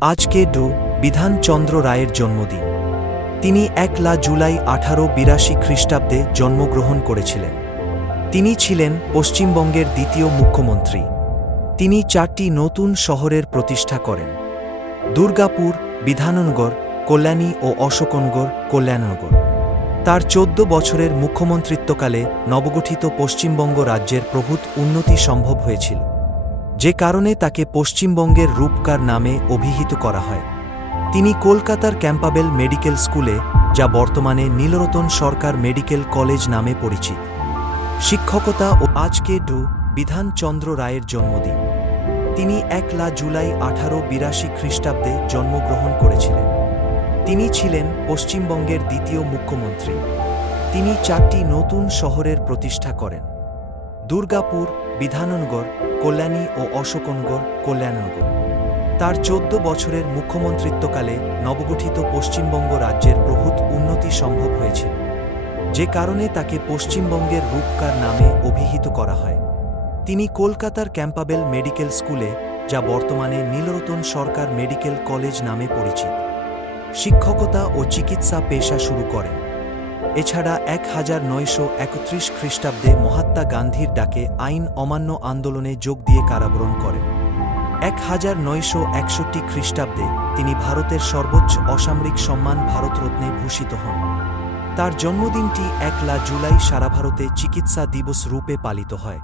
আজকে ডু বিধানচন্দ্র রায়ের জন্মদিন। তিনি একলা জুলাই আঠারো বিরাশি খ্রিস্টাব্দে জন্মগ্রহণ করেছিলেন। তিনি ছিলেন পশ্চিমবঙ্গের দ্বিতীয় মুখ্যমন্ত্রী। তিনি চারটি নতুন শহরের প্রতিষ্ঠা করেন। দুর্গাপুর, বিধাননগর, কল্যাণী ও অশোকনগর, কল্যাণনগর। তার চোদ্দ বছরের মুখ্যমন্ত্রিত্বকালে নবগঠিত পশ্চিমবঙ্গ রাজ্যের প্রভূত উন্নতি সম্ভব হয়েছিল। যে কারণে তাকে পশ্চিমবঙ্গের রূপকার নামে অভিহিত করা হয়। তিনি কলকাতার ক্যাম্পাবেল মেডিকেল স্কুলে, যা বর্তমানে নীলরতন সরকার মেডিকেল কলেজ নামে পরিচিত। শিক্ষকতা ও আজকে ডু বিধানচন্দ্র রায়ের জন্মদিন। তিনি একলা জুলাই আঠারো বিরাশি খ্রিস্টাব্দে জন্মগ্রহণ করেছিলেন। তিনি ছিলেন পশ্চিমবঙ্গের দ্বিতীয় মুখ্যমন্ত্রী। তিনি চারটি নতুন শহরের প্রতিষ্ঠা করেন। দুর্গাপুর, বিধাননগর, কল্যাণী ও অশোকনগর কল্যাণনগর। তার চোদ্দ বছরের মুখ্যমন্ত্রিত্বকালে নবগঠিত পশ্চিমবঙ্গ রাজ্যের প্রভূত উন্নতি সম্ভব হয়েছিল, যে কারণে তাকে পশ্চিমবঙ্গের রূপকার নামে অভিহিত করা হয়। তিনি কলকাতার ক্যাম্পাবেল মেডিকেল স্কুলে, যা বর্তমানে নীলরতন সরকার মেডিকেল কলেজ নামে পরিচিত। শিক্ষকতা ও চিকিৎসা পেশা শুরু করেন। এছাড়া এক হাজার নয়শো একত্রিশ খ্রিস্টাব্দে মহাত্মা গান্ধীর ডাকে আইন অমান্য আন্দোলনে যোগ দিয়ে কারাবরণ করেন। এক হাজার নয়শো একষট্টি খ্রিস্টাব্দে তিনি ভারতের সর্বোচ্চ অসামরিক সম্মান ভারতরত্নে ভূষিত হন। তার জন্মদিনটি একলা জুলাই সারা ভারতে চিকিৎসা দিবস রূপে পালিত হয়।